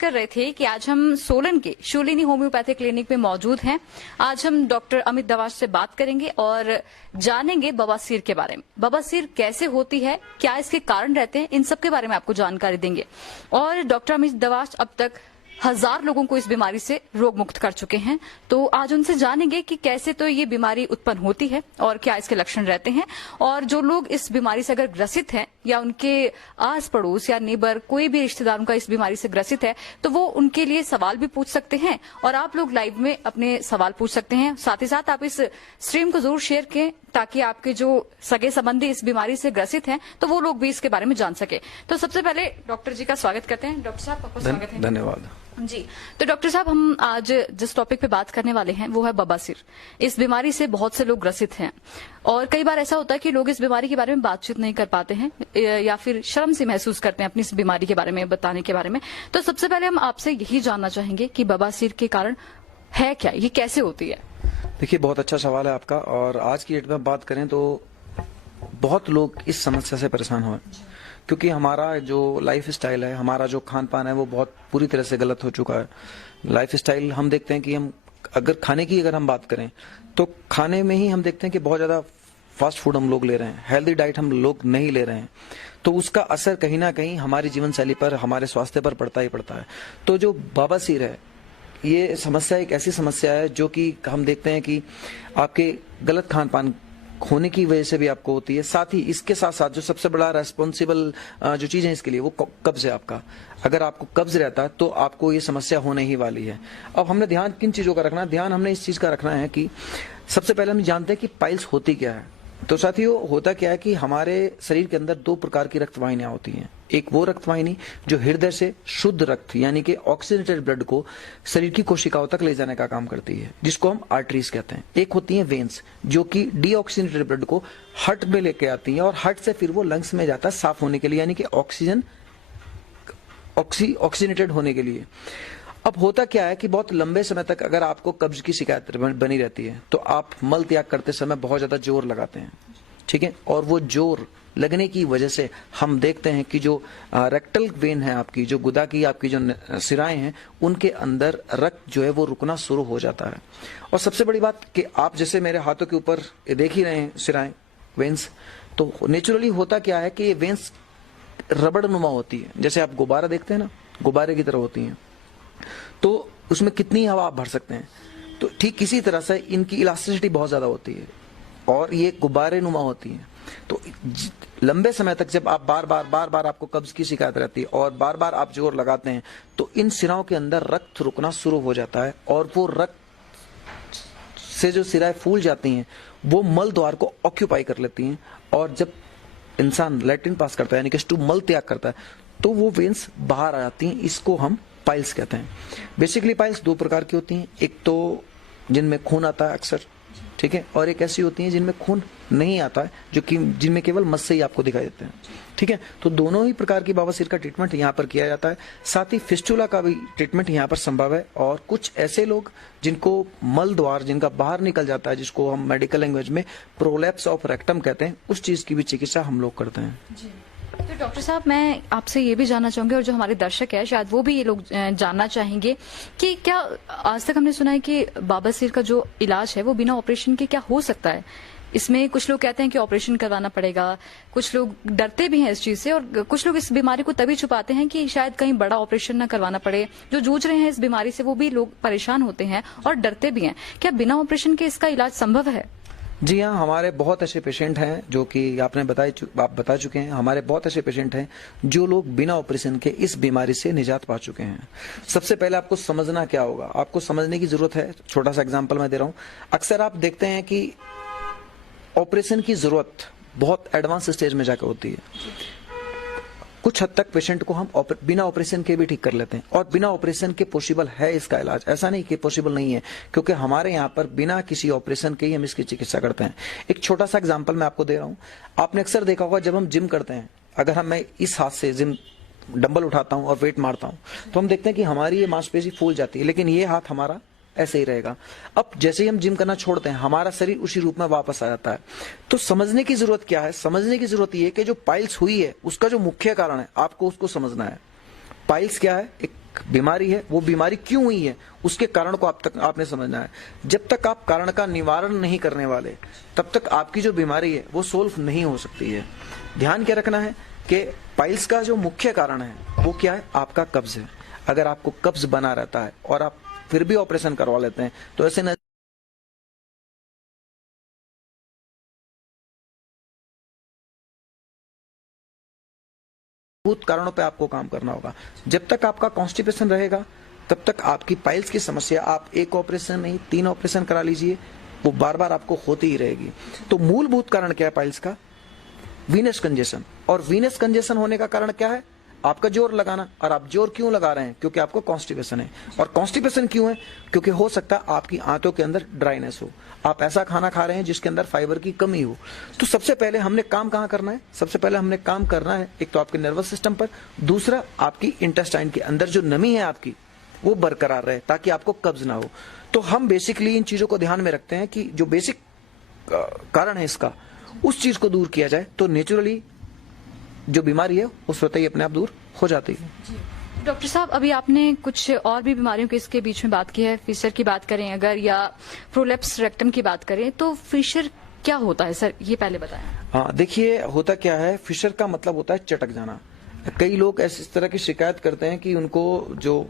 कर रहे थे कि आज हम सोलन के शूलिनी होम्योपैथिक क्लिनिक में मौजूद हैं। आज हम डॉक्टर अमित दवाश से बात करेंगे और जानेंगे बवासीर के बारे में। बवासीर कैसे होती है, क्या इसके कारण रहते हैं, इन सब के बारे में आपको जानकारी देंगे। और डॉक्टर अमित दवाश अब तक 1000 लोगों को इस बीमारी से रोग मुक्त कर चुके हैं। तो आज उनसे जानेंगे कि कैसे तो ये बीमारी उत्पन्न होती है और क्या इसके लक्षण रहते हैं, और जो लोग इस बीमारी से अगर ग्रसित हैं या उनके आस पड़ोस या नेबर कोई भी रिश्तेदार उनका इस बीमारी से ग्रसित है तो वो उनके लिए सवाल भी पूछ सकते हैं और आप लोग लाइव में अपने सवाल पूछ सकते हैं। साथ ही साथ आप इस स्ट्रीम को जरूर शेयर करें ताकि आपके जो सगे संबंधी इस बीमारी से ग्रसित हैं तो वो लोग भी इसके बारे में जान सके। तो सबसे पहले डॉक्टर जी का स्वागत करते हैं। डॉक्टर साहब आपका स्वागत है। धन्यवाद जी। तो डॉक्टर साहब, हम आज जिस टॉपिक पे बात करने वाले हैं वो है बवासीर। इस बीमारी से बहुत से लोग ग्रसित हैं और कई बार ऐसा होता है कि लोग इस बीमारी के बारे में बातचीत नहीं कर पाते हैं या फिर शर्म से महसूस करते हैं अपनी इस बीमारी के बारे में बताने के बारे में। तो सबसे पहले हम आपसे यही जानना चाहेंगे कि बवासीर के कारण है क्या, ये कैसे होती है? देखिए, बहुत अच्छा सवाल है आपका। और आज की डेट में बात करें तो बहुत लोग इस समस्या से परेशान हुए क्योंकि हमारा जो लाइफ स्टाइल है, हमारा जो खान पान है वो बहुत पूरी तरह से गलत हो चुका है। लाइफ स्टाइल हम देखते हैं कि हम अगर खाने की अगर हम बात करें तो खाने में ही हम देखते हैं कि बहुत ज्यादा फास्ट फूड हम लोग ले रहे हैं, हेल्दी डाइट हम लोग नहीं ले रहे हैं। तो उसका असर कहीं ना कहीं हमारी जीवन शैली पर, हमारे स्वास्थ्य पर पड़ता ही पड़ता है। तो जो बवासीर है ये समस्या एक ऐसी समस्या है जो कि हम देखते हैं कि आपके गलत खान पान होने की वजह से भी आपको होती है। साथ ही इसके साथ साथ जो सबसे बड़ा रेस्पॉन्सिबल जो चीज है इसके लिए वो कब्ज है आपका। अगर आपको कब्ज रहता है तो आपको ये समस्या होने ही वाली है। अब हमने ध्यान किन चीजों का रखना है? ध्यान हमने इस चीज का रखना है कि सबसे पहले हम जानते हैं कि पाइल्स होती क्या है। तो साथियों, होता क्या है कि हमारे शरीर के अंदर 2 प्रकार की रक्त वाहिनियां होती हैं। एक वो रक्त वाहिनी जो हृदय से शुद्ध रक्त यानी कि ऑक्सीजनेटेड ब्लड को शरीर की कोशिकाओं तक ले जाने का काम करती है, जिसको हम आर्टरीज कहते हैं। एक होती है वेन्स जो कि डीऑक्सीजनेटेड ब्लड को हार्ट में लेके आती हैं और हार्ट से फिर वो लंग्स में जाता है साफ होने के लिए, यानी कि ऑक्सीजनेटेड होने के लिए। अब होता क्या है कि बहुत लंबे समय तक अगर आपको कब्ज की शिकायत बनी रहती है तो आप मल त्याग करते समय बहुत ज्यादा जोर लगाते हैं, ठीक है। और वो जोर लगने की वजह से हम देखते हैं कि जो रेक्टल वेन है आपकी, जो गुदा की आपकी जो सिराएं हैं, उनके अंदर रक्त जो है वो रुकना शुरू हो जाता है। और सबसे बड़ी बात कि आप जैसे मेरे हाथों के ऊपर देख ही रहे हैं सिराएं, वेन्स, तो नेचुरली होता क्या है कि ये वेन्स रबड़ नुमा होती है। जैसे आप गुब्बारा देखते हैं ना, गुब्बारे की तरह होती हैं, तो उसमें कितनी हवा आप भर सकते हैं। तो ठीक इसी तरह से इनकी इलास्टिसिटी बहुत ज्यादा होती है और ये गुब्बारे नुमा होती हैं। तो लंबे समय तक जब आप बार बार आपको कब्ज की शिकायत रहती है और बार बार आप जोर लगाते हैं तो इन सिराओं के अंदर रक्त रुकना शुरू हो जाता है और वो रक्त से जो सिराएं फूल जाती हैं वो मल द्वार को ऑक्यूपाई कर लेती हैं। और जब इंसान लैट्रिन पास करता है यानी कि मल त्याग करता है तो वो वेन्स बाहर आ जाती हैं। इसको हम पाइल्स कहते हैं। बेसिकली पाइल्स 2 प्रकार की होती हैं। एक तो जिनमें खून आता है अक्सर, ठीक है, और एक ऐसी होती है जिनमें खून नहीं आता है, जो कि जिनमें केवल मस्से ही आपको दिखाई देते हैं, ठीक है। तो दोनों ही प्रकार की बवासीर का ट्रीटमेंट यहाँ पर किया जाता है। साथ ही फिस्टुला का भी ट्रीटमेंट यहाँ पर संभव है। और कुछ ऐसे लोग जिनको मल द्वार जिनका बाहर निकल जाता है, जिसको हम मेडिकल लैंग्वेज में प्रोलैप्स ऑफ रेक्टम कहते हैं, उस चीज की भी चिकित्सा हम लोग करते हैं। तो डॉक्टर साहब, मैं आपसे ये भी जानना चाहूंगी और जो हमारे दर्शक है शायद वो भी ये लोग जानना चाहेंगे कि क्या आज तक हमने सुना है कि बवासीर का जो इलाज है वो बिना ऑपरेशन के क्या हो सकता है? इसमें कुछ लोग कहते हैं कि ऑपरेशन करवाना पड़ेगा, कुछ लोग डरते भी हैं इस चीज से और कुछ लोग इस बीमारी को तभी छुपाते हैं कि शायद कहीं बड़ा ऑपरेशन ना करवाना पड़े। जो जूझ रहे हैं इस बीमारी से वो भी लोग परेशान होते हैं और डरते भी हैं। क्या बिना ऑपरेशन के इसका इलाज संभव है? जी हाँ, हमारे बहुत ऐसे पेशेंट हैं जो कि आप बता चुके हैं। हमारे बहुत ऐसे पेशेंट हैं जो लोग बिना ऑपरेशन के इस बीमारी से निजात पा चुके हैं। सबसे पहले आपको समझना क्या होगा, आपको समझने की जरूरत है। छोटा सा एग्जांपल मैं दे रहा हूँ। अक्सर आप देखते हैं कि ऑपरेशन की जरूरत बहुत एडवांस स्टेज में जाकर होती है। कुछ हद तक पेशेंट को हम बिना ऑपरेशन के भी ठीक कर लेते हैं और बिना ऑपरेशन के पॉसिबल है इसका इलाज। ऐसा नहीं कि पॉसिबल नहीं है, क्योंकि हमारे यहाँ पर बिना किसी ऑपरेशन के ही हम इसकी चिकित्सा करते हैं। एक छोटा सा एग्जांपल मैं आपको दे रहा हूँ। आपने अक्सर देखा होगा जब हम जिम करते हैं, अगर मैं इस हाथ से जिम डंबल उठाता हूँ और वेट मारता हूँ तो हम देखते हैं कि हमारी ये मांसपेशी फूल जाती है, लेकिन ये हाथ हमारा ऐसे ही रहेगा। अब जैसे ही हम जिम करना छोड़ते हैं हमारा शरीर उसी रूप में वापस आ जाता है। तो समझने की जरूरत क्या है? समझने की जरूरत ये है कि जो पाइल्स हुई है उसका जो मुख्य कारण है आपको उसको समझना है। पाइल्स क्या है? एक बीमारी है वो बीमारी क्यों हुई है, उसके कारण को आपने समझना है। जब तक आप कारण का निवारण नहीं करने वाले तब तक आपकी जो बीमारी है वो सोल्व नहीं हो सकती है। ध्यान क्या रखना है कि पाइल्स का जो मुख्य कारण है वो क्या है, आपका कब्ज है। अगर आपको कब्ज बना रहता है और आप फिर भी ऑपरेशन करवा लेते हैं तो ऐसे कारणों पे आपको काम करना होगा। जब तक आपका कॉन्स्टिपेशन रहेगा तब तक आपकी पाइल्स की समस्या, आप एक ऑपरेशन नहीं 3 ऑपरेशन करा लीजिए, वो बार बार आपको होती ही रहेगी। तो मूलभूत कारण क्या है पाइल्स का, वीनस कंजेशन। और वीनस कंजेशन होने का कारण क्या है, आपका जोर लगाना। और आप जोर क्यों लगा रहे हैं, क्योंकि आपको कॉन्स्टिपेशन है। और कॉन्स्टिपेशन क्यों है, क्योंकि हो सकता है आपकी आंतों के अंदर ड्राइनेस हो, आप ऐसा खाना खा रहे हैं जिसके अंदर फाइबर की कमी हो। तो सबसे पहले हमने काम कहां करना है, सबसे पहले हमने काम करना है एक तो आपके नर्वस सिस्टम पर, दूसरा आपकी इंटेस्टाइन के अंदर जो नमी है आपकी वो बरकरार रहे ताकि आपको कब्ज ना हो। तो हम बेसिकली इन चीजों को ध्यान में रखते हैं कि जो बेसिक कारण है इसका, उस चीज को दूर किया जाए तो नेचुरली जो बीमारी है वो स्वतः ही अपने आप दूर हो जाती है। डॉक्टर साहब, अभी आपने कुछ और भी बीमारियों के इसके बीच में बात की है, फिशर की बात करें अगर या प्रोलेप्स रेक्टम की बात करें, तो फिशर क्या होता है सर, ये पहले बताएं। हाँ देखिए, होता क्या है, फिशर का मतलब होता है चटक जाना। कई लोग ऐसे इस तरह की शिकायत करते हैं कि उनको जो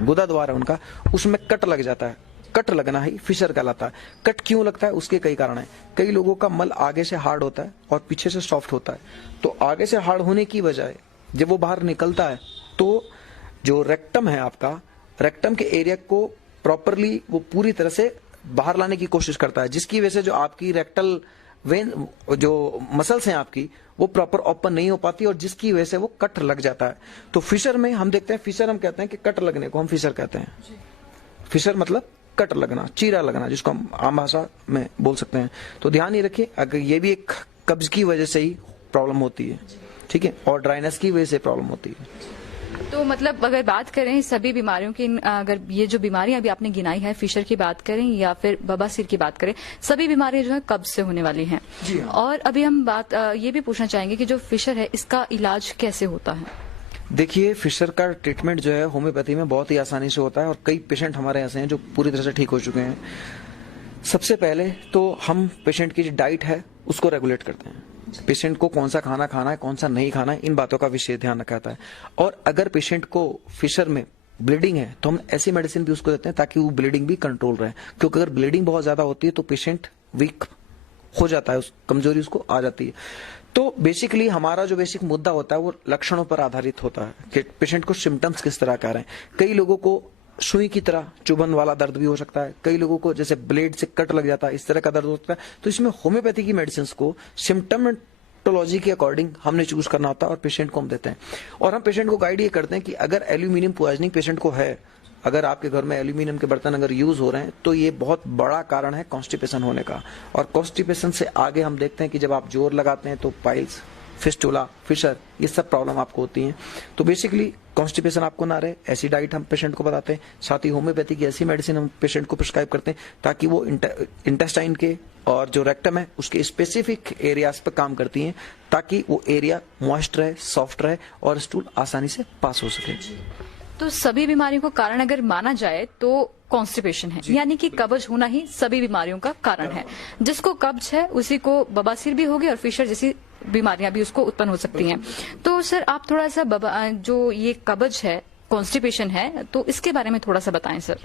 गुदा द्वार है उनका, उसमें कट लग जाता है। कट लगना ही फिशर कहलाता है। कट क्यों लगता है, उसके कई कारण हैं। कई लोगों का मल आगे से हार्ड होता है और पीछे से सॉफ्ट होता है। तो आगे से हार्ड होने की बजाय जब वो बाहर निकलता है तो जो रेक्टम है आपका, रेक्टम के एरिया को प्रॉपरली वो पूरी तरह से बाहर लाने की कोशिश करता है, जिसकी वजह से जो आपकी रेक्टल वेन, जो मसल्स हैं आपकी, वो प्रॉपर ओपन नहीं हो पाती और जिसकी वजह से वो कट लग जाता है। तो फिशर में हम देखते हैं, फिशर हम कहते हैं कि कट लगने को हम फिशर कहते हैं। फिशर मतलब कट लगना, चीरा लगना, जिसको हम आम भाषा में बोल सकते हैं। तो ध्यान ये रखिए, अगर ये भी एक कब्ज की वजह से ही प्रॉब्लम होती है, ठीक है, और ड्राइनेस की वजह से प्रॉब्लम होती है। तो मतलब अगर बात करें सभी बीमारियों की, अगर ये जो बीमारियां अभी आपने गिनाई है, फिशर की बात करें या फिर बवासीर की बात करें, सभी बीमारियां जो है कब्ज से होने वाली हैं। जी हाँ। और अभी हम बात ये भी पूछना चाहेंगे कि जो फिशर है इसका इलाज कैसे होता है। देखिए, फिशर का ट्रीटमेंट जो है होम्योपैथी में बहुत ही आसानी से होता है और कई पेशेंट हमारे ऐसे हैं जो पूरी तरह से ठीक हो चुके हैं। सबसे पहले तो हम पेशेंट की जो डाइट है उसको रेगुलेट करते हैं। पेशेंट को कौन सा खाना खाना है, कौन सा नहीं खाना है, इन बातों का विशेष ध्यान रखा जाता है। और अगर पेशेंट को फिशर में ब्लीडिंग है तो हम ऐसी मेडिसिन भी उसको देते हैं ताकि वो ब्लीडिंग भी कंट्रोल रहे, क्योंकि अगर ब्लीडिंग बहुत ज्यादा होती है तो पेशेंट वीक हो जाता है, उस कमजोरी उसको आ जाती है। तो बेसिकली हमारा जो बेसिक मुद्दा होता है वो लक्षणों पर आधारित होता है कि पेशेंट को सिम्टम्स किस तरह का रहे हैं। कई लोगों को सुई की तरह चुभन वाला दर्द भी हो सकता है, कई लोगों को जैसे ब्लेड से कट लग जाता है इस तरह का दर्द हो सकता है। तो इसमें होम्योपैथी की मेडिसिन को सिम्टोलॉजी के अकॉर्डिंग हमने चूज करना होता है और पेशेंट को हम देते हैं। और हम पेशेंट को गाइड ये करते हैं कि अगर एल्यूमिनियम पॉइजनिंग पेशेंट को है, अगर आपके घर में एल्यूमिनियम के बर्तन अगर यूज हो रहे हैं तो ये बहुत बड़ा कारण है कॉन्स्टिपेशन होने का। और कॉन्स्टिपेशन से आगे हम देखते हैं कि जब आप जोर लगाते हैं तो पाइल्स, फिस्टुला, फिशर, ये सब प्रॉब्लम आपको होती हैं। तो बेसिकली कॉन्स्टिपेशन आपको ना रहे, ऐसी डाइट हम पेशेंट को बताते हैं। साथ ही होम्योपैथी की ऐसी मेडिसिन हम पेशेंट को प्रिस्क्राइब करते हैं ताकि वो इंटेस्टाइन के और जो रेक्टम है उसके स्पेसिफिक एरियाज पर काम करती हैं ताकि वो एरिया मॉइस्ट रहे, सॉफ्ट रहे और स्टूल आसानी से पास हो सके। तो सभी बीमारियों को कारण अगर माना जाए तो कॉन्स्टिपेशन है, यानी कि कब्ज होना ही सभी बीमारियों का कारण है। जिसको कब्ज है उसी को बवासीर भी होगी और फिशर जैसी बीमारियां भी उसको उत्पन्न हो सकती हैं। तो सर आप थोड़ा सा जो ये कब्ज है, कॉन्स्टिपेशन है, तो इसके बारे में थोड़ा सा बताएं सर।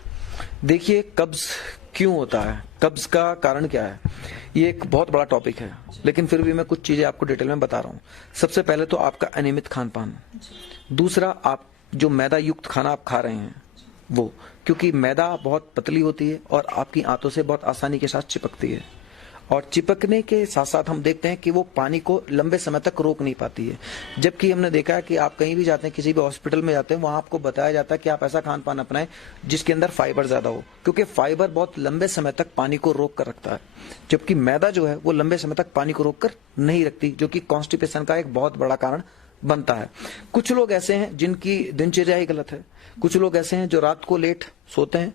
देखिए, कब्ज क्यों होता है, कब्ज का कारण क्या है, ये एक बहुत बड़ा टॉपिक है, लेकिन फिर भी मैं कुछ चीजें आपको डिटेल में बता रहा हूँ। सबसे पहले तो आपका अनियमित खान पान, दूसरा आप जो मैदा युक्त खाना आप खा रहे हैं वो, क्योंकि मैदा बहुत पतली होती है और आपकी आंतों से बहुत आसानी के साथ चिपकती है, और चिपकने के साथ साथ हम देखते हैं कि वो पानी को लंबे समय तक रोक नहीं पाती है। जबकि हमने देखा है कि आप कहीं भी जाते हैं, किसी भी हॉस्पिटल में जाते हैं, वहां आपको बताया जाता है कि आप ऐसा खान पान अपनाएं जिसके अंदर फाइबर ज्यादा हो, क्योंकि फाइबर बहुत लंबे समय तक पानी को रोक कर रखता है, जबकि मैदा जो है वो लंबे समय तक पानी को रोक कर नहीं रखती, जो कि कॉन्स्टिपेशन का एक बहुत बड़ा कारण बनता है। कुछ लोग ऐसे हैं जिनकी दिनचर्या ही गलत है, कुछ लोग ऐसे हैं जो रात को लेट सोते हैं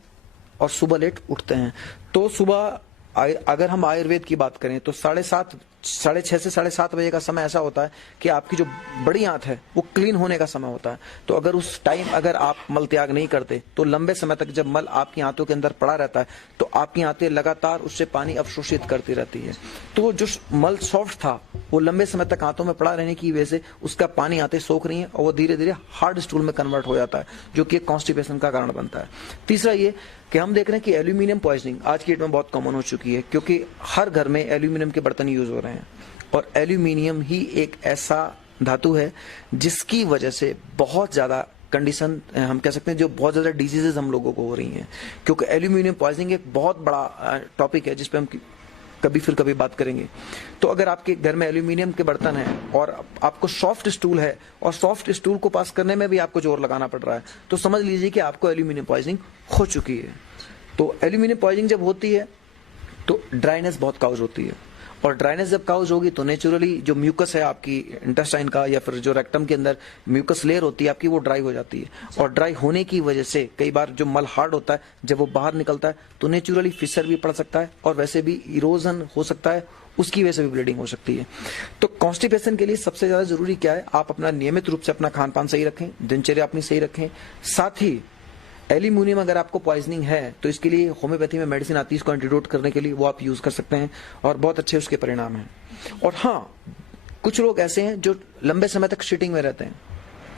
और सुबह लेट उठते हैं। तो सुबह अगर हम आयुर्वेद की बात करें तो 7:30 6:30 से 7:30 बजे का समय ऐसा होता है कि आपकी जो बड़ी आंत है वो क्लीन होने का समय होता है। तो अगर उस टाइम अगर आप मल त्याग नहीं करते तो लंबे समय तक जब मल आपकी आंतों के अंदर पड़ा रहता है तो आपकी आंतें लगातार उससे पानी अवशोषित करती रहती है। तो जो मल सॉफ्ट था वो लंबे समय तक आंतों में पड़ा रहने की वजह से उसका पानी आंतें सोख रही हैं और वो धीरे धीरे हार्ड स्टूल में कन्वर्ट हो जाता है, जो कि कॉन्स्टिपेशन का कारण बनता है। तीसरा ये कि हम देख रहे हैं कि एल्यूमिनियम पॉइजनिंग आज की डेट में बहुत कॉमन हो चुकी है, क्योंकि हर घर में एल्यूमिनियम के बर्तन यूज हो रहे हैं और एल्यूमिनियम ही एक ऐसा धातु है जिसकी वजह से बहुत ज्यादा कंडीशन हम कह सकते हैं जो बहुत ज्यादा डिजीजेज हम लोगों को हो रही हैं, क्योंकि एल्यूमिनियम पॉइजनिंग एक बहुत बड़ा टॉपिक है जिसपे हम कभी बात करेंगे। तो अगर आपके घर में एल्यूमिनियम के बर्तन हैं और आपको सॉफ्ट स्टूल है और सॉफ्ट स्टूल को पास करने में भी आपको जोर लगाना पड़ रहा है, तो समझ लीजिए कि आपको एल्यूमिनियम पॉइजनिंग हो चुकी है। तो एल्यूमिनियम पॉइजनिंग जब होती है तो ड्राइनेस बहुत काउज होती है, और ड्राइनेस जब काउज होगी तो नेचुरली जो म्यूकस है आपकी इंटेस्टाइन का या फिर जो रेक्टम के अंदर म्यूकस लेयर होती है आपकी, वो ड्राई हो जाती है। और ड्राई होने की वजह से कई बार जो मल हार्ड होता है जब वो बाहर निकलता है तो नेचुरली फिशर भी पड़ सकता है और वैसे भी इरोजन हो सकता है, उसकी वजह से भी ब्लीडिंग हो सकती है। तो कॉन्स्टिपेशन के लिए सबसे ज्यादा जरूरी क्या है, आप अपना नियमित रूप से अपना खान पान सही रखें, दिनचर्या अपनी सही रखें। साथ ही एल्यूमिनियम अगर आपको पॉइजनिंग है तो इसके लिए होम्योपैथी में मेडिसिन आती है, इसको एंटीडोट करने के लिए, वो आप यूज कर सकते हैं और बहुत अच्छे उसके परिणाम हैं। और हाँ, कुछ लोग ऐसे हैं जो लंबे समय तक सिटिंग में रहते हैं,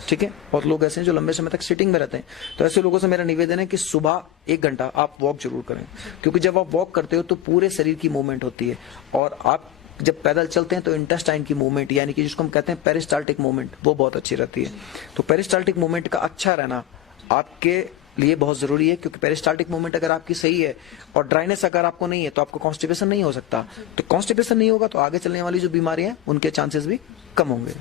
ठीक है, और लोग ऐसे हैं जो लंबे समय तक सिटिंग में रहते हैं। तो ऐसे लोगों से मेरा निवेदन है कि सुबह 1 घंटा आप वॉक जरूर करें, क्योंकि जब आप वॉक करते हो तो पूरे शरीर की मूवमेंट होती है, और आप जब पैदल चलते हैं तो इंटेस्टाइन की मूवमेंट यानी कि जिसको हम कहते हैं पेरिस्टाल्टिक मूवमेंट, वो बहुत अच्छी रहती है। तो पेरिस्टाल्टिक मूवमेंट का अच्छा रहना आपके लिए बहुत जरूरी है, क्योंकि पेरिस्टाल्टिक मूवमेंट अगर आपकी सही है और ड्राइनेस अगर आपको नहीं है तो आपको कॉन्स्टिपेशन नहीं हो सकता। तो कॉन्स्टिपेशन नहीं होगा तो आगे चलने वाली जो बीमारियां हैं उनके चांसेस भी कम होंगे।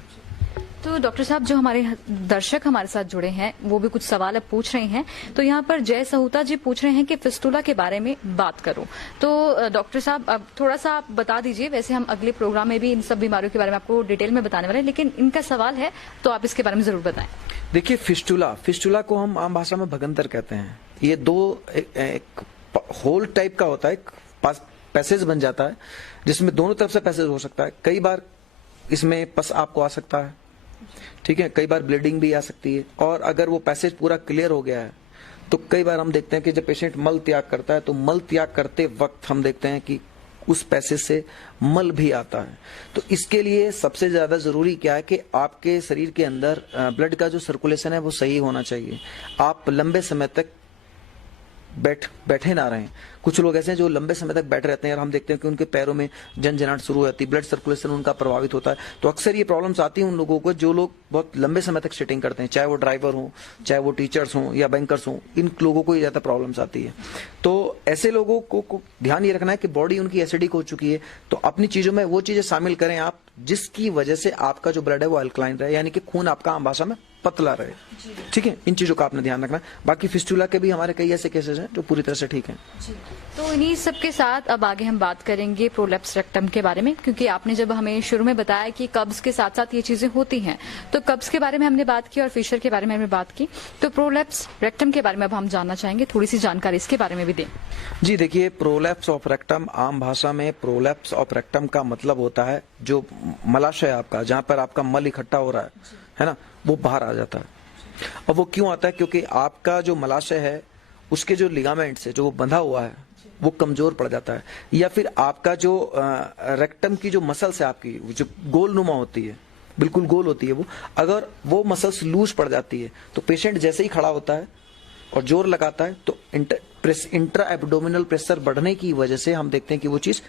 तो डॉक्टर साहब, जो हमारे दर्शक हमारे साथ जुड़े हैं वो भी कुछ सवाल अब पूछ रहे हैं। तो यहाँ पर जय सहूता जी पूछ रहे हैं कि फिस्टुला के बारे में बात करूं। तो डॉक्टर साहब अब थोड़ा सा आप बता दीजिए, वैसे हम अगले प्रोग्राम में भी इन सब बीमारियों के बारे में आपको डिटेल में बताने वाले हैं, लेकिन इनका सवाल है तो आप इसके बारे में जरूर बताएं। देखिए, फिस्टुला को हम आम भाषा में भगंतर कहते हैं। ये एक होल टाइप का होता है, एक पैसेज बन जाता है जिसमें दोनों तरफ से पैसेज हो सकता है। कई बार इसमें पस आपको आ सकता है, ठीक है, कई बार ब्लीडिंग भी आ सकती है, और अगर वो पैसेज पूरा क्लियर हो गया है तो कई बार हम देखते हैं कि जब पेशेंट मल त्याग करता है तो मल त्याग करते वक्त हम देखते हैं कि उस पैसेज से मल भी आता है। तो इसके लिए सबसे ज्यादा जरूरी क्या है कि आपके शरीर के अंदर ब्लड का जो सर्कुलेशन है वो सही होना चाहिए। आप लंबे समय तक बैठे ना रहें। कुछ लोग ऐसे हैं जो लंबे समय तक बैठे रहते हैं और हम देखते हैं कि उनके पैरों में झनझनाहट शुरू हो जाती है, ब्लड सर्कुलेशन उनका प्रभावित होता है। तो अक्सर ये प्रॉब्लम्स आती हैं उन लोगों को जो लोग बहुत लंबे समय तक सिटिंग करते हैं, चाहे वो ड्राइवर हो, चाहे वो टीचर्स हों या बैंकर्स हों, इन लोगों को ये ज्यादा प्रॉब्लम्स आती है। तो ऐसे लोगों को ध्यान ये रखना है कि बॉडी उनकी एसिडिक हो चुकी है, तो अपनी चीजों में वो चीजें शामिल करें आप जिसकी वजह से आपका जो ब्लड है वो अल्कलाइन रहे, यानी कि खून आपका आम भाषा में पतला रहे, ठीक है। इन चीजों का आपने ध्यान रखना। बाकी फिस्टुला के भी हमारे कई ऐसे केसेस हैं जो पूरी तरह से ठीक हैं। तो इन्हीं सब के साथ अब आगे हम बात करेंगे प्रोलैप्स रेक्टम के बारे में, क्योंकि आपने जब हमें शुरू में बताया कि कब्ज के साथ साथ ये चीजें होती हैं, तो कब्ज के बारे में हमने बात की और फिशर के बारे में हमने बात की। तो प्रोलैप्स रेक्टम के बारे में अब हम जानना चाहेंगे, थोड़ी सी जानकारी इसके बारे में भी दें। जी देखिए, प्रोलैप्स ऑफ रेक्टम आम भाषा में प्रोलैप्स ऑफ रेक्टम का मतलब होता है जो मलाशय आपका, जहां पर आपका मल इकट्ठा हो रहा है ना, वो बाहर आ जाता है। अब वो क्यों आता है? क्योंकि आपका जो मलाशय है उसके जो लिगामेंट्स है जो बंधा हुआ है वो कमजोर पड़ जाता है, या फिर आपका जो रेक्टम की जो मसल्स है आपकी जो गोलनुमा होती है, बिल्कुल गोल होती है, वो अगर वो मसल्स लूज पड़ जाती है तो पेशेंट जैसे ही खड़ा होता है और जोर लगाता है तो इंट्रा एब्डोमिनल प्रेशर बढ़ने की वजह से हम देखते हैं कि वो चीज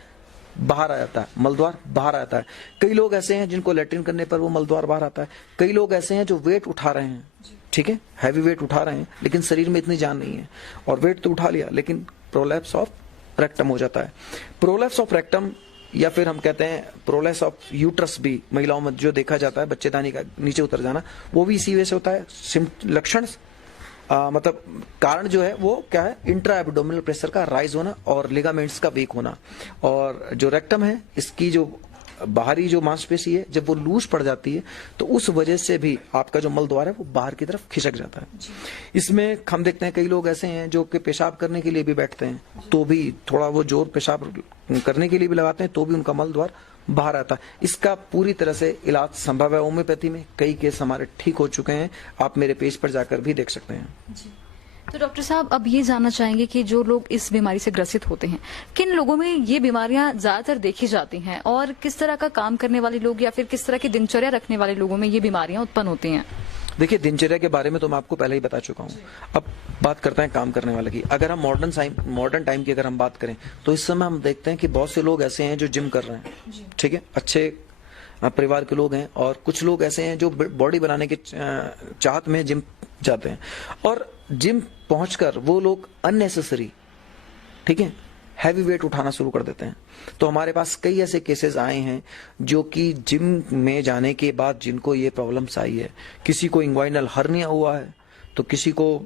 बाहर आ जाता है, मलद्वार बाहर आता है। कई लोग ऐसे हैं जिनको लैट्रिन करने पर वो मलद्वार बाहर आता है। कई लोग ऐसे हैं जो वेट उठा रहे हैं, ठीक है, हैवी वेट उठा रहे हैं, लेकिन शरीर में इतनी जान नहीं है और वेट तो उठा लिया लेकिन प्रोलैप्स ऑफ रेक्टम हो जाता है। प्रोलैप्स ऑफ रेक्टम या फिर हम कहते हैं प्रोलैप्स ऑफ यूट्रस भी महिलाओं में जो देखा जाता है, बच्चेदानी का नीचे उतर जाना, वो भी इसी वजह से होता है। लक्षण मतलब कारण जो है वो क्या है? इंट्रा एब्डोमिनल प्रेशर का राइज होना और लिगामेंट्स का वीक होना। और जो रेक्टम है इसकी जो बाहरी जो मांसपेशी है जब वो लूज पड़ जाती है तो उस वजह से भी आपका जो मल द्वार है वो बाहर की तरफ खिसक जाता है। इसमें हम देखते हैं कई लोग ऐसे हैं जो कि पेशाब करने के लिए भी बैठते हैं तो भी थोड़ा वो जोर पेशाब करने के लिए भी लगाते हैं तो भी उनका मल द्वार बाहर आता है। इसका पूरी तरह से इलाज संभव है होम्योपैथी में, कई केस हमारे ठीक हो चुके हैं, आप मेरे पेज पर जाकर भी देख सकते हैं। जी। तो डॉक्टर साहब, अब ये जानना चाहेंगे कि जो लोग इस बीमारी से ग्रसित होते हैं, किन लोगों में ये बीमारियां ज्यादातर देखी जाती हैं और किस तरह का काम करने वाले लोग या फिर किस तरह की दिनचर्या रखने वाले लोगों में ये बीमारियां उत्पन्न होती हैं? देखिए, दिनचर्या के बारे में तो मैं आपको पहले ही बता चुका हूँ। अब बात करते हैं काम करने वाले की। अगर हम मॉडर्न टाइम की अगर हम बात करें तो इस समय हम देखते हैं कि बहुत से लोग ऐसे हैं जो जिम कर रहे हैं, ठीक है, अच्छे परिवार के लोग हैं, और कुछ लोग ऐसे हैं जो बॉडी बनाने के चाहत में जिम जाते हैं, और जिम पहुंचकर वो लोग अननेसेसरी, ठीक है, हैवी वेट उठाना शुरू कर देते हैं। तो हमारे पास कई ऐसे केसेस आए हैं जो कि जिम में जाने के बाद जिनको ये प्रॉब्लम्स आई है। किसी को इंग्वाइनल हर्निया हुआ है, तो किसी को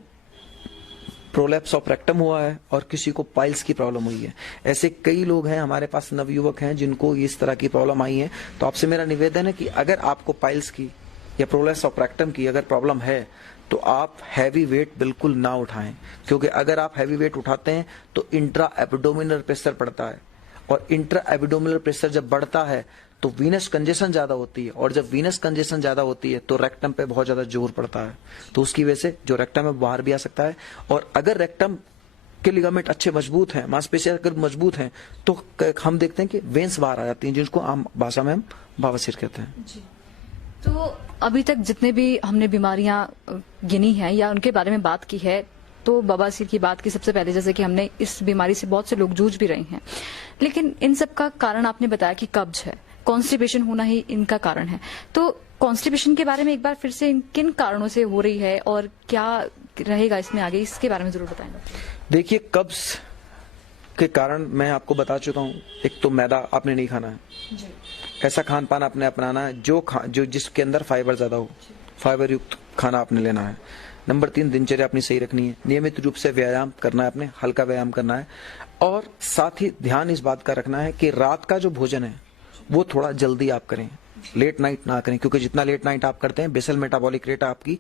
प्रोलैप्स ऑफ रेक्टम हुआ है, और किसी को पाइल्स की प्रॉब्लम हुई है। ऐसे कई लोग हैं हमारे पास, नवयुवक हैं जिनको इस तरह की प्रॉब्लम आई है। तो आपसे मेरा निवेदन है कि अगर आपको पाइल्स की या प्रोलैप्स ऑफ रेक्टम की अगर प्रॉब्लम है तो आप हैवी वेट बिल्कुल ना उठाएं, क्योंकि अगर आप हैवी वेट उठाते हैं तो इंट्रा एब्डोमिनल प्रेशर बढ़ता है, और इंट्रा एब्डोमिनल प्रेशर जब बढ़ता है तो वीनस कंजेशन ज्यादा होती है, और जब वीनस कंजेशन ज्यादा होती है तो रेक्टम पे बहुत ज्यादा जोर पड़ता है। तो उसकी वजह से जो रेक्टम है बाहर भी आ सकता है, और अगर रेक्टम के लिगामेंट अच्छे मजबूत हैं, मांसपेशियां अगर मजबूत हैं, तो हम देखते हैं कि वेन्स बाहर आ जाती हैं, जिसको आम भाषा में हम बवासीर कहते हैं। जी। तो अभी तक जितने भी हमने बीमारियां गिनी हैं या उनके बारे में बात की है, तो बवासीर की बात की सबसे पहले, जैसे कि हमने इस बीमारी से बहुत से लोग जूझ भी रहे हैं, लेकिन इन सब का कारण आपने बताया कि कब्ज है, कॉन्स्टिपेशन होना ही इनका कारण है। तो कॉन्स्टिपेशन के बारे में एक बार फिर से किन कारणों से हो रही है और क्या रहेगा इसमें आगे, इसके बारे में जरूर बताएं डॉक्टर। देखिए, कब्ज के कारण मैं आपको बता चुका हूँ। एक तो मैदा आपने नहीं खाना है जी। ऐसा खान पान आपने अपनाना है जो जिसके अंदर फाइबर ज्यादा हो, फाइबर युक्त खाना आपने लेना है। नंबर 3, दिनचर्या अपनी सही रखनी है, नियमित रूप से व्यायाम करना है, आपने हल्का व्यायाम करना है, और साथ ही ध्यान इस बात का रखना है कि रात का जो भोजन है वो थोड़ा जल्दी आप करें, लेट नाइट ना करें, क्योंकि जितना लेट नाइट आप करते हैं बेसल मेटाबॉलिक रेट आपकी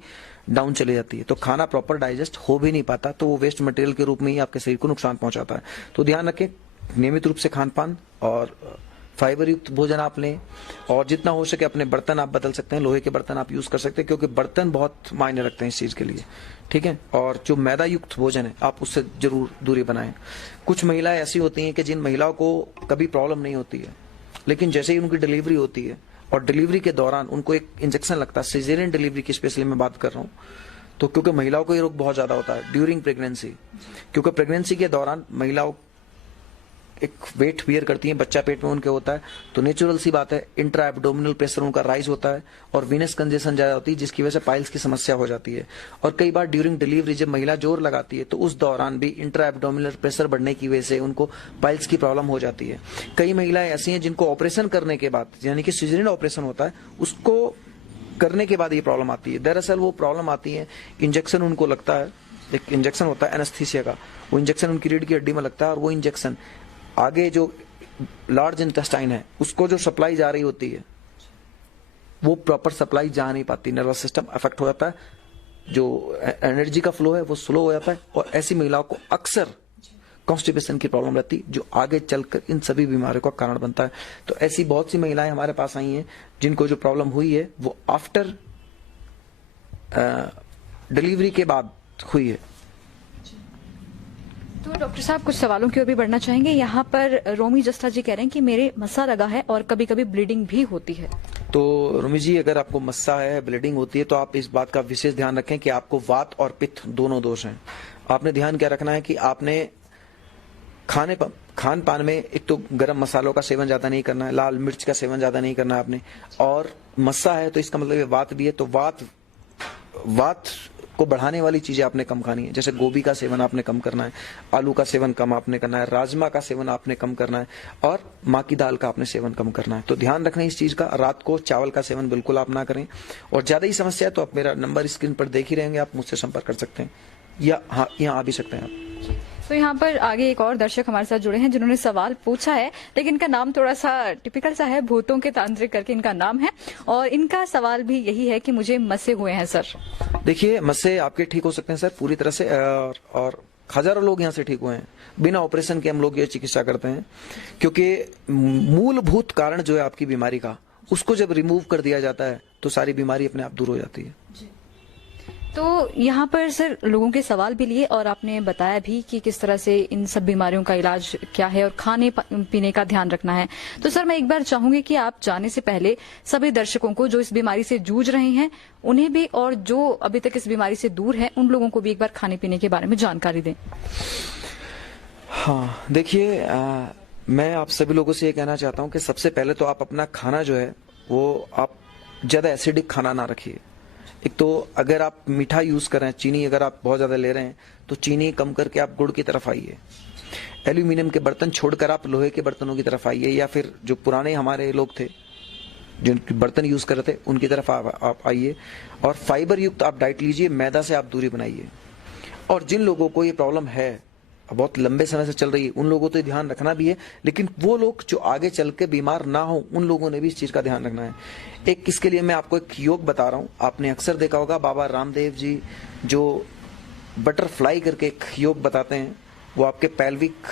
डाउन चली जाती है, तो खाना प्रॉपर डाइजेस्ट हो भी नहीं पाता, तो वो वेस्ट मटेरियल के रूप में ही आपके शरीर को नुकसान पहुंचाता है। तो ध्यान रखें, नियमित रूप से खान पान और फाइबर युक्त भोजन आप लें, और जितना हो सके अपने बर्तन आप बदल सकते हैं, लोहे के बर्तन आप यूज कर सकते हैं, क्योंकि बर्तन बहुत मायने रखते हैं इस चीज के लिए, ठीक है। और जो मैदा युक्त भोजन है आप उससे जरूर दूरी बनाएं। कुछ महिलाएं ऐसी होती हैं कि जिन महिलाओं को कभी प्रॉब्लम नहीं होती है, लेकिन जैसे ही उनकी डिलीवरी होती है और डिलीवरी के दौरान उनको एक इंजेक्शन लगता है, सिजेरियन डिलीवरी की स्पेशली मैं बात कर रहा हूँ, तो क्योंकि महिलाओं को ये रोग बहुत ज्यादा होता है ड्यूरिंग प्रेगनेंसी, क्योंकि प्रेगनेंसी के दौरान महिलाओं एक वेट बियर करती हैं, बच्चा पेट में उनके होता है, तो नेचुरल सी बात है इंट्रा एब्डोमिनल प्रेशर उनका राइज होता है और वीनस कंजेशन ज्यादा होती है, जिसकी वजह से पाइल्स की समस्या हो जाती है। और कई बार ड्यूरिंग डिलीवरी जब महिला जोर लगाती है तो उस दौरान भी इंट्रा एब्डोमिनल प्रेशर बढ़ने की वजह से उनको पाइल्स की प्रॉब्लम हो जाती है। कई महिलाएं ऐसी हैं जिनको ऑपरेशन करने के बाद, यानी कि सिजेरियन ऑपरेशन होता है, उसको करने के बाद ये प्रॉब्लम आती है। दरअसल वो प्रॉब्लम आती है, इंजेक्शन उनको लगता है, एक इंजेक्शन होता है एनेस्थीसिया का, वो इंजेक्शन उनकी रीढ़ की हड्डी में लगता है, और वो इंजेक्शन आगे जो लार्ज इंटेस्टाइन है उसको जो सप्लाई जा रही होती है वो प्रॉपर सप्लाई जा नहीं पाती, नर्वस सिस्टम अफेक्ट हो जाता है, जो एनर्जी का फ्लो है वो स्लो हो जाता है, और ऐसी महिलाओं को अक्सर कॉन्स्टिपेशन की प्रॉब्लम रहती है, जो आगे चलकर इन सभी बीमारियों का कारण बनता है। तो ऐसी बहुत सी महिलाएं हमारे पास आई हैं जिनको जो प्रॉब्लम हुई है वो आफ्टर डिलीवरी के बाद हुई है। तो डॉक्टर साहब, कुछ सवालों की ओर भी बढ़ना चाहेंगे। यहाँ पर रोमी जस्टा जी कह रहे हैं कि मेरे मस्सा लगा है और कभी कभी ब्लीडिंग भी होती है। तो रोमी जी, अगर आपको मस्सा है, ब्लीडिंग होती है, तो आप इस बात का विशेष ध्यान रखें कि आपको वात और पित्त दोनों दोष हैं। आपने ध्यान क्या रखना है कि आपने खान पान में एक तो गरम मसालों का सेवन ज्यादा नहीं करना है, लाल मिर्च का सेवन ज्यादा नहीं करना है आपने, और मस्सा है तो इसका मतलब वात भी है, तो वात को बढ़ाने वाली चीजें आपने कम खानी है, जैसे गोभी का सेवन आपने कम करना है, आलू का सेवन कम आपने करना है, राजमा का सेवन आपने कम करना है, और माँ की दाल का आपने सेवन कम करना है। तो ध्यान रखना इस चीज का। रात को चावल का सेवन बिल्कुल आप ना करें, और ज्यादा ही समस्या है तो आप मेरा नंबर स्क्रीन पर देख ही रहेंगे, आप मुझसे संपर्क कर सकते हैं, या हाँ, यहाँ आ भी सकते हैं आप। तो यहाँ पर आगे एक और दर्शक हमारे साथ जुड़े हैं जिन्होंने सवाल पूछा है, लेकिन इनका नाम थोड़ा सा टिपिकल सा है, भूतों के तांत्रिक करके इनका नाम है, और इनका सवाल भी यही है कि मुझे मस्से हुए हैं सर। देखिए, मस्से आपके ठीक हो सकते हैं सर पूरी तरह से, और हजारों लोग यहाँ से ठीक हुए हैं, बिना ऑपरेशन के हम लोग ये चिकित्सा करते हैं, क्योंकि मूलभूत कारण जो है आपकी बीमारी का, उसको जब रिमूव कर दिया जाता है तो सारी बीमारी अपने आप दूर हो जाती है। तो यहाँ पर सर लोगों के सवाल भी लिए और आपने बताया भी कि किस तरह से इन सब बीमारियों का इलाज क्या है और खाने पीने का ध्यान रखना है। तो सर मैं एक बार चाहूंगी कि आप जाने से पहले सभी दर्शकों को जो इस बीमारी से जूझ रहे हैं उन्हें भी, और जो अभी तक इस बीमारी से दूर है उन लोगों को भी एक बार खाने पीने के बारे में जानकारी दें। हाँ देखिए, मैं आप सभी लोगों से ये कहना चाहता हूँ कि सबसे पहले तो आप अपना खाना जो है वो आप ज्यादा एसिडिक खाना ना रखिए। एक तो अगर आप मीठा यूज कर रहे हैं, चीनी अगर आप बहुत ज्यादा ले रहे हैं तो चीनी कम करके आप गुड़ की तरफ आइए। एल्यूमिनियम के बर्तन छोड़कर आप लोहे के बर्तनों की तरफ आइए, या फिर जो पुराने हमारे लोग थे जो बर्तन यूज कर रहे थे उनकी तरफ आप आइए। और फाइबर युक्त आप डाइट लीजिए, मैदा से आप दूरी बनाइए। और जिन लोगों को ये प्रॉब्लम है, बहुत लंबे समय से चल रही है, उन लोगों तो ध्यान रखना भी है, लेकिन वो लोग जो आगे चल के बीमार ना हो उन लोगों ने भी इस चीज का ध्यान रखना है। एक इसके लिए मैं आपको एक योग बता रहा हूं, आपने अक्सर देखा होगा बाबा रामदेव जी जो बटरफ्लाई करके एक योग बताते हैं, वो आपके पेल्विक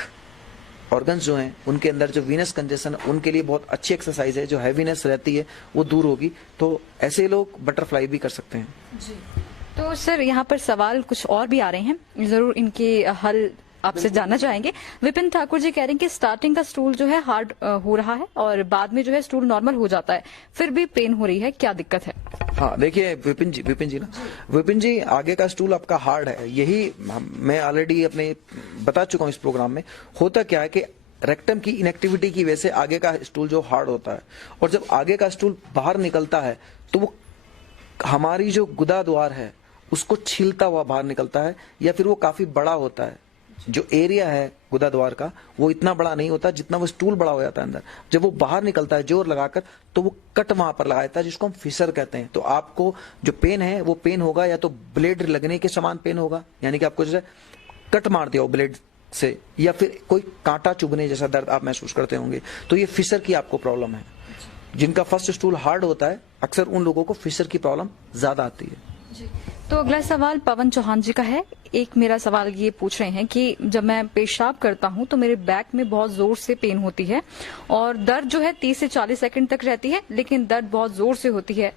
ऑर्गन्स जो हैं उनके अंदर जो वीनस कंजेशन उनके लिए बहुत अच्छी एक्सरसाइज है, जो हैवीनेस रहती है वो दूर होगी। तो ऐसे लोग बटरफ्लाई भी कर सकते हैं जी। तो सर यहाँ पर सवाल कुछ और भी आ रहे हैं, जरूर इनके हल आपसे जानना चाहेंगे। विपिन ठाकुर जी कह रहे हैं कि स्टार्टिंग का स्टूल जो है हार्ड हो रहा है और बाद में जो है स्टूल नॉर्मल हो जाता है, फिर भी पेन हो रही है, क्या दिक्कत है? हाँ देखिए विपिन जी आगे का स्टूल आपका हार्ड है, यही मैं ऑलरेडी अपने बता चुका हूँ इस प्रोग्राम में। होता क्या है कि रेक्टम की इनएक्टिविटी की वजह से आगे का स्टूल जो हार्ड होता है, और जब आगे का स्टूल बाहर निकलता है तो वो हमारी जो गुदा द्वार है उसको छीलता हुआ बाहर निकलता है, या फिर वो काफी बड़ा होता है। जो एरिया है गुदा द्वार का वो इतना बड़ा नहीं होता जितना वो स्टूल बड़ा हो जाता है अंदर। जब वो बाहर निकलता है जोर लगाकर तो वो कट वहां पर लगाता है, जिसको हम फिशर कहते हैं। तो आपको जो पेन है वो पेन होगा या तो ब्लेड लगने के समान पेन होगा, यानी कि आपको जैसे कट मार दिया हो ब्लेड से, या फिर कोई कांटा चुभने जैसा दर्द आप महसूस करते होंगे, तो ये फिशर की आपको प्रॉब्लम है। जिनका फर्स्ट स्टूल हार्ड होता है अक्सर उन लोगों को फिशर की प्रॉब्लम ज्यादा आती है। तो अगला सवाल पवन चौहान जी का है। एक मेरा सवाल ये पूछ रहे हैं कि जब मैं पेशाब करता हूं तो मेरे बैक में बहुत जोर से पेन होती है और दर्द जो है 30 से 40 सेकंड तक रहती है, लेकिन दर्द बहुत जोर से होती है।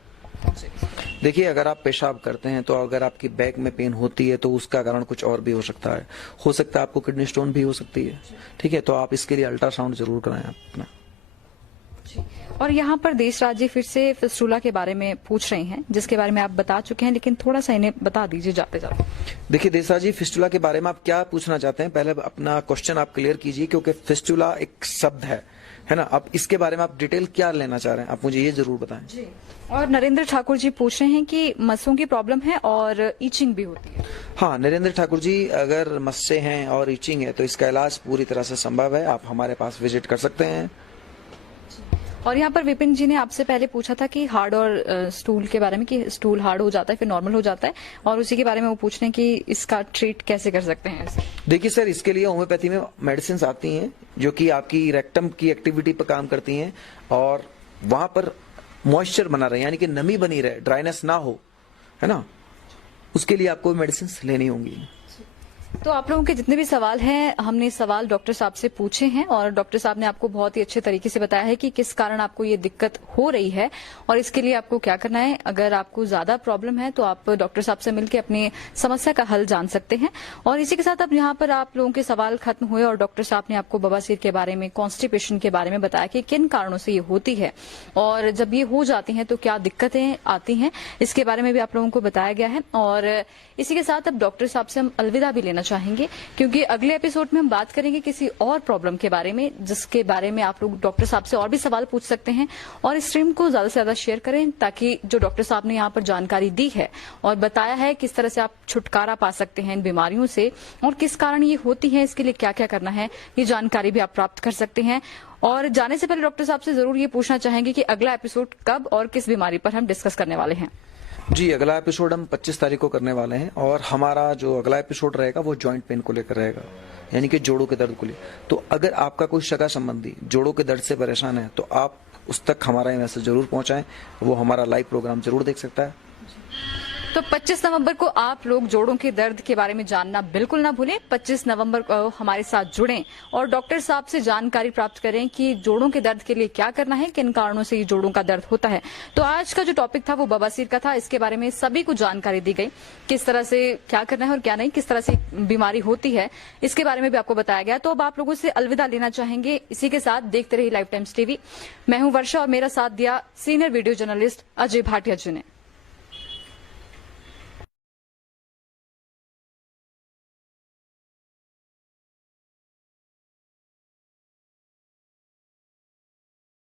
देखिए अगर आप पेशाब करते हैं तो अगर आपकी बैक में पेन होती है तो उसका कारण कुछ और भी हो सकता है। हो सकता है आपको किडनी स्टोन भी हो सकती है, ठीक है, तो आप इसके लिए अल्ट्रासाउंड जरूर कराएं अपना। और यहाँ पर देश राज्य फिर से फिस्टुला के बारे में पूछ रहे हैं, जिसके बारे में आप बता चुके हैं, लेकिन थोड़ा सा इन्हें बता दीजिए जाते जाते। देखिए देशराज जी, फिस्टुला के बारे में आप क्या पूछना चाहते हैं, पहले अपना क्वेश्चन आप क्लियर कीजिए, क्योंकि फिस्टुला एक शब्द है ना। आप इसके बारे में आप डिटेल क्या लेना चाह रहे हैं, आप मुझे ये जरूर बताएं। जी। और नरेंद्र ठाकुर जी पूछ रहे हैं कि मस्सों की प्रॉब्लम है और ईचिंग भी होती है। हाँ नरेंद्र ठाकुर जी, अगर मस्से हैं और ईचिंग है तो इसका इलाज पूरी तरह से संभव है, आप हमारे पास विजिट कर सकते हैं। और यहाँ पर विपिन जी ने आपसे पहले पूछा था कि हार्ड और स्टूल के बारे में, कि स्टूल हार्ड हो जाता है फिर नॉर्मल हो जाता है, और उसी के बारे में वो पूछ रहे हैं कि इसका ट्रीट कैसे कर सकते हैं। देखिए सर, इसके लिए होम्योपैथी में मेडिसिन आती हैं जो कि आपकी रेक्टम की एक्टिविटी पर काम करती हैं और वहां पर मॉइस्चर बना रहे, यानी कि नमी बनी रहे, ड्राइनेस ना हो, है ना, उसके लिए आपको मेडिसिन लेनी होंगी। तो आप लोगों के जितने भी सवाल हैं, हमने सवाल डॉक्टर साहब से पूछे हैं और डॉक्टर साहब ने आपको बहुत ही अच्छे तरीके से बताया है कि किस कारण आपको ये दिक्कत हो रही है और इसके लिए आपको क्या करना है। अगर आपको ज्यादा प्रॉब्लम है तो आप डॉक्टर साहब से मिलकर अपनी समस्या का हल जान सकते हैं। और इसी के साथ अब यहाँ पर आप लोगों के सवाल खत्म हुए और डॉक्टर साहब ने आपको बवासीर के बारे में, कॉन्स्टिपेशन के बारे में बताया कि किन कारणों से ये होती है और जब ये हो जाती है तो क्या दिक्कतें आती हैं, इसके बारे में भी आप लोगों को बताया गया है। और इसी के साथ अब डॉक्टर साहब से हम अलविदा भी लेना चाहेंगे, क्योंकि अगले एपिसोड में हम बात करेंगे किसी और प्रॉब्लम के बारे में, जिसके बारे में आप लोग डॉक्टर साहब से और भी सवाल पूछ सकते हैं। और इस स्ट्रीम को ज्यादा से ज्यादा शेयर करें ताकि जो डॉक्टर साहब ने यहाँ पर जानकारी दी है और बताया है किस तरह से आप छुटकारा पा सकते हैं इन बीमारियों से और किस कारण ये होती है, इसके लिए क्या क्या करना है, ये जानकारी भी आप प्राप्त कर सकते हैं। और जाने से पहले डॉक्टर साहब से जरूर ये पूछना चाहेंगे कि अगला एपिसोड कब और किस बीमारी पर हम डिस्कस करने वाले हैं। जी, अगला एपिसोड हम 25 तारीख को करने वाले हैं और हमारा जो अगला एपिसोड रहेगा वो जॉइंट पेन को लेकर रहेगा, यानी कि जोड़ों के दर्द को लेकर। तो अगर आपका कोई सगा संबंधी जोड़ों के दर्द से परेशान है तो आप उस तक हमारा ये मैसेज जरूर पहुंचाएं, वो हमारा लाइव प्रोग्राम जरूर देख सकता है। तो 25 नवंबर को आप लोग जोड़ों के दर्द के बारे में जानना बिल्कुल ना भूलें। 25 नवंबर को हमारे साथ जुड़ें और डॉक्टर साहब से जानकारी प्राप्त करें कि जोड़ों के दर्द के लिए क्या करना है, किन कारणों से ये जोड़ों का दर्द होता है। तो आज का जो टॉपिक था वो बवासीर का था। इसके बारे में सभी को जानकारी दी गई, किस तरह से क्या करना है और क्या नहीं, किस तरह से बीमारी होती है, इसके बारे में भी आपको बताया गया। तो अब आप लोगों से अलविदा लेना चाहेंगे। इसी के साथ देखते रहिए लाइफ टाइम्स टीवी। मैं हूं वर्षा और मेरा साथ दिया senior video journalist Ajay Bhatia ji ने।